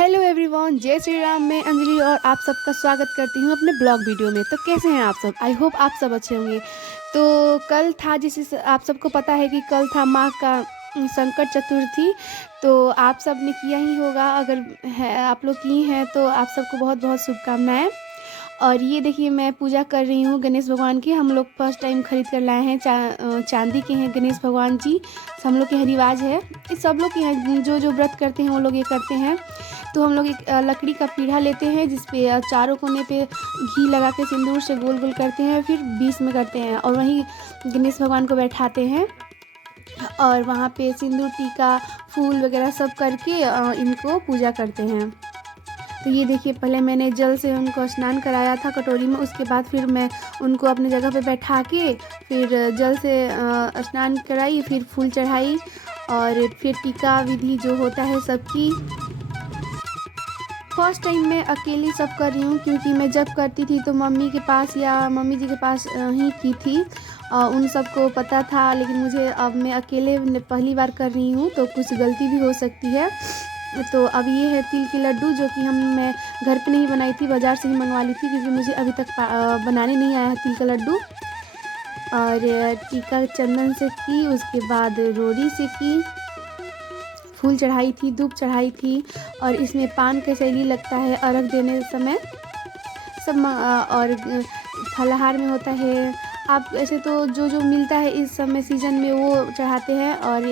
Hello everyone, जय श्री राम। मैं अंजलि और आप सबका स्वागत करती हूँ अपने ब्लॉग वीडियो में। तो कैसे हैं आप सब? आई होप आप सब अच्छे होंगे। तो कल था, जिसे आप सबको पता है कि कल था माँ का संकट चतुर्थी। तो आप सब ने किया ही होगा, अगर है आप लोग की हैं तो आप सबको बहुत बहुत शुभकामनाएं। और ये देखिए, मैं पूजा कर रही हूँ गणेश भगवान की। हम लोग फर्स्ट टाइम खरीद कर लाए हैं। चांदी के हैं गणेश भगवान जी। हम लोग के यहाँ रिवाज है, ये सब लोग के हैं, जो जो व्रत करते हैं वो लोग ये करते हैं। तो हम लोग एक लकड़ी का पीढ़ा लेते हैं, जिसपे चारों कोने पे घी लगा के सिंदूर से गोल गोल करते हैं, फिर बीच में करते हैं और वहीं गणेश भगवान को बैठाते हैं। और वहाँ पे सिंदूर टीका फूल वगैरह सब करके इनको पूजा करते हैं। तो ये देखिए, पहले मैंने जल से उनको स्नान कराया था कटोरी में। उसके बाद फिर मैं उनको अपनी जगह पे बैठा के फिर जल से स्नान कराई, फिर फूल चढ़ाई और फिर टीका विधि जो होता है सबकी। फर्स्ट टाइम मैं अकेली सब कर रही हूँ, क्योंकि मैं जब करती थी तो मम्मी के पास या मम्मी जी के पास ही की थी। उन सबको पता था, लेकिन मुझे अब मैं अकेले पहली बार कर रही हूँ तो कुछ गलती भी हो सकती है। तो अब ये है तिल के लड्डू, जो कि मैं घर पे नहीं बनाई थी, बाज़ार से ही मंगवा ली थी, क्योंकि मुझे अभी तक बनाने नहीं आया है तिल का लड्डू। और टीका चंदन से की, उसके बाद रोड़ी से की, फूल चढ़ाई थी, धूप चढ़ाई थी। और इसमें पान का शैली लगता है अर्घ देने समय सब। और फलाहार में होता है, आप ऐसे तो जो जो मिलता है इस समय सीज़न में वो चढ़ाते हैं। और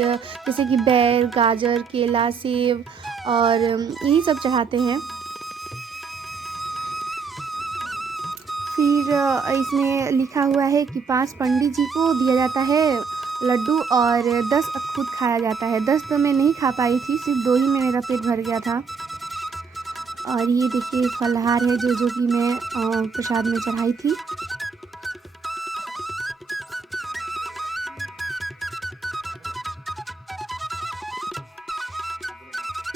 जैसे कि बैर, गाजर, केला, सेब और यही सब चढ़ाते हैं। फिर इसमें लिखा हुआ है कि 5 पंडित जी को दिया जाता है लड्डू और 10 खुद खाया जाता है। 10 तो मैं नहीं खा पाई थी, सिर्फ 2 ही में मेरा पेट भर गया था। और ये देखिए फलाहार है जो जो कि मैं प्रसाद में चढ़ाई थी।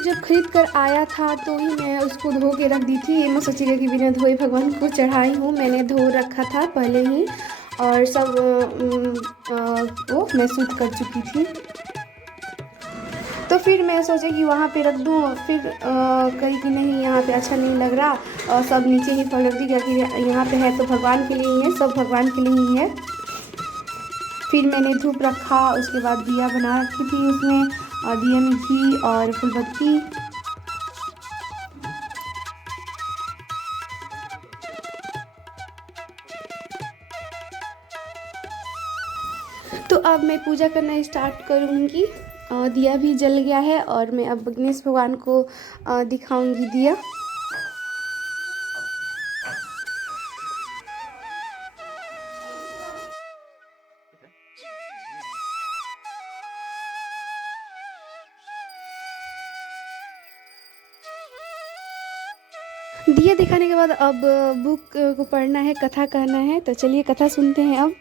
जब खरीद कर आया था तो ही मैं उसको धो के रख दी थी। ये मैं सोचिएगा कि बिना धोए भगवान को चढ़ाई हूँ, मैंने धो रखा था पहले ही। और सब को मैं शुद्ध कर चुकी थी। तो फिर मैं सोचा कि वहाँ पे रख दूँ, फिर कही कि नहीं, यहाँ पे अच्छा नहीं लग रहा, और सब नीचे ही रख दी, क्योंकि यहाँ पे है तो भगवान के लिए ही है, सब भगवान के लिए ही है। फिर मैंने धूप रखा, उसके बाद दिया बना रखी थी उसमें, और दिया में घी और फूलबत्ती। तो अब मैं पूजा करना स्टार्ट करूँगी। दिया भी जल गया है और मैं अब गणेश भगवान को दिखाऊंगी दिया। दिया दिखाने के बाद अब बुक को पढ़ना है, कथा कहना है। तो चलिए कथा सुनते हैं अब।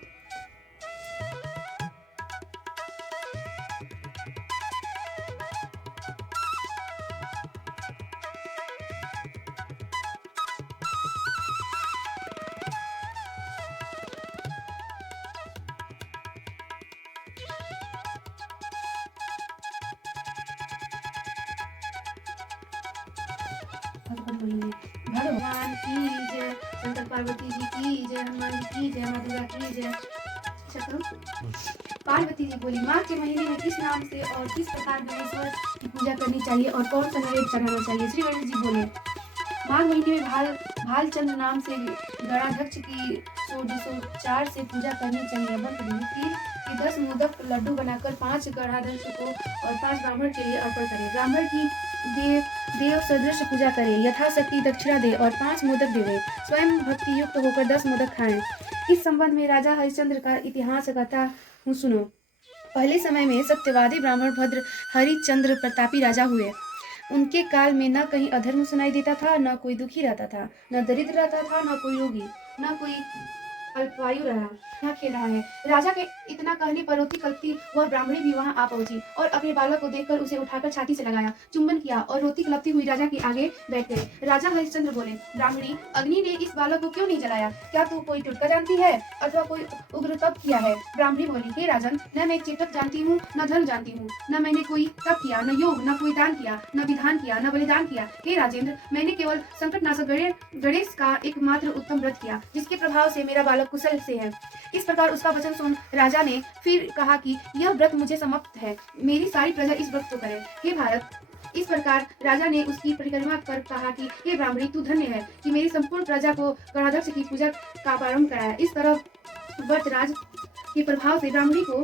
भगवान की जय, शंकर पार्वती जी की जय, हनुमान जी की जय, माँ दुर्गा की जय। पार्वती जी बोली, माँ के महीने में किस नाम से और किस प्रकार गणेश्वर की पूजा करनी चाहिए और कौन सा नैवेद्य चढ़ाना चाहिए? श्री गणेश जी बोले, माघ महीने में भालचंद्र नाम से गणाध्यक्ष की 104 से पूजा करनी चाहिए। तीन कि 10 मोदक लड्डू बनाकर 5 गणाध्यक्ष को और 5 ब्राह्मण के लिए अर्पण करें। ब्राह्मण की देव सदृश पूजा करें, यथाशक्ति दक्षिणा दे और 5 मोदक देवे। स्वयं भक्ति युक्त होकर 10 मोदक खाएं। इस संबंध में राजा हरिश्चंद्र का इतिहास कहता हूँ, सुनो। पहले समय में सत्यवादी ब्राह्मण भद्र हरिश्चंद्र प्रतापी राजा हुए। उनके काल में न कहीं अधर्म सुनाई देता था, न कोई दुखी रहता था, न दरिद्र रहता था, न कोई रोगी, न कोई अल्पायु रहा, यहाँ खेल रहा है। राजा के इतना कहने पर रोती कलपती वह ब्राह्मणी भी वहां आ पहुंची और अपने बालक को देखकर उसे उठाकर छाती से लगाया, चुंबन किया और रोती कलपती हुई राजा के आगे बैठ गए। राजा हरिश्चंद्र बोले, ब्राह्मणी, अग्नि ने इस बालक को क्यों नहीं जलाया? क्या तू कोई टुटका जानती है अथवा कोई उग्र तप किया है? ब्राह्मणी बोली, हे राजन, न मैं चेतक जानती हूँ, न धर्म जानती हूँ, न मैंने कोई तप किया, न योग, न कोई दान किया, न विधान किया, न बलिदान किया। हे राजेंद्र, मैंने केवल संकटनाशक गणेश का एकमात्र उत्तम व्रत किया, जिसके प्रभाव से मेरा बालक कुशल से है। इस प्रकार उसका वचन सुन राजा ने फिर कहा कि यह व्रत मुझे समाप्त है, मेरी सारी प्रजा इस व्रत को करे। हे भारत, इस प्रकार राजा ने उसकी परिक्रमा कर कहा कि हे ब्राह्मणी, तू धन्य है कि मेरी संपूर्ण प्रजा को गणाध्यक्ष की पूजा का प्रारंभ कराया। इस तरह व्रत राज के प्रभाव से ब्राह्मणी को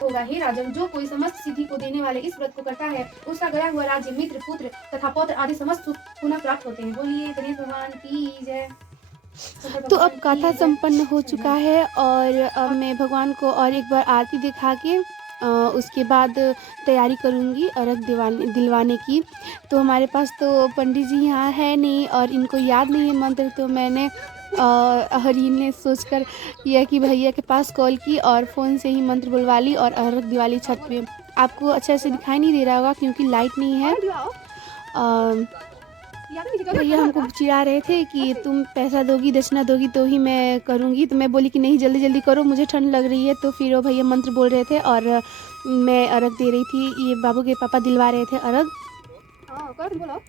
होगा। हे राजन, जो कोई समस्त सिद्धि को देने वाले इस व्रत को करता है, उसका गया हुआ राज्य, मित्र, पुत्र तथा पौत्र आदि समस्त सुख पुनः प्राप्त होते हैं। बोलिए गणेश भगवान की जय। तो अब कथा संपन्न हो चुका है और अब मैं भगवान को और एक बार आरती दिखा के उसके बाद तैयारी करूँगी अर्घ दिलवाने की। तो हमारे पास तो पंडित जी यहाँ है नहीं और इनको याद नहीं है मंत्र, तो मैंने हरीन ने सोचकर किया कि भैया के पास कॉल की और फ़ोन से ही मंत्र बुलवा ली और अर्घ दिवाली छत पे। आपको अच्छा से दिखाई नहीं दे रहा होगा क्योंकि लाइट नहीं है। भैया हमको चिढ़ा रहे थे कि तुम पैसा दोगी, दक्षिणा दोगी तो ही मैं करूँगी। तो मैं बोली कि नहीं, जल्दी जल्दी करो, मुझे ठंड लग रही है। तो फिर वो भैया मंत्र बोल रहे थे और मैं अर्घ दे रही थी। ये बाबू के पापा दिलवा रहे थे अर्घ। बोलो।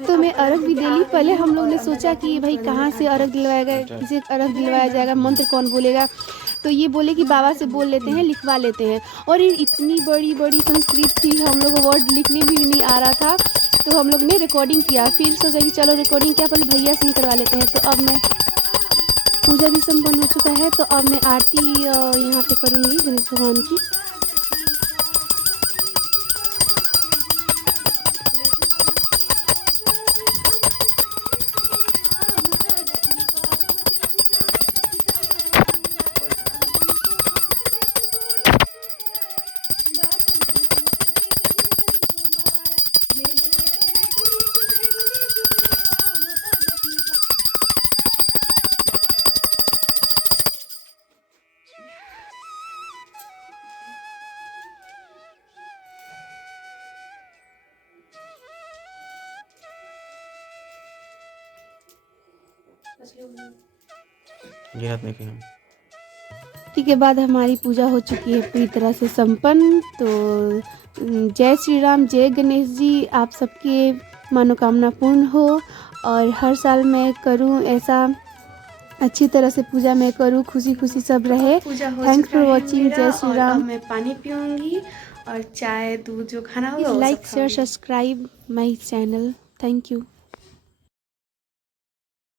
तो मैं अर्घ भी दे ली। पहले हम लोग ने सोचा कि भाई कहाँ से अर्घ दिलवाएगा, किसे अर्घ दिलवाया जाएगा, मंत्र कौन बोलेगा। तो ये बोले कि बाबा से बोल लेते हैं, लिखवा लेते हैं। और ये इतनी बड़ी बड़ी संस्कृत थी, हम लोग को वर्ड लिखने भी नहीं आ रहा था। तो हम लोग ने रिकॉर्डिंग किया, फिर सोचा कि चलो रिकॉर्डिंग किया, पहले भैया से ही करवा लेते हैं। तो अब मैं पूजा भी संपन्न हो चुका है, तो अब मैं आरती यहाँ पे करूँगी गणेश भगवान की। आरती के बाद हमारी पूजा हो चुकी है पूरी तरह से संपन्न। तो जय श्री राम, जय गणेश जी, आप सबके मनोकामना पूर्ण हो और हर साल मैं करूं ऐसा, अच्छी तरह से पूजा मैं करूं, खुशी खुशी सब रहे। Thanks for watching. जय श्री राम। मैं पानी पीऊंगी और चाय दूध जो खाना होगा like share subscribe my channel. Thank you.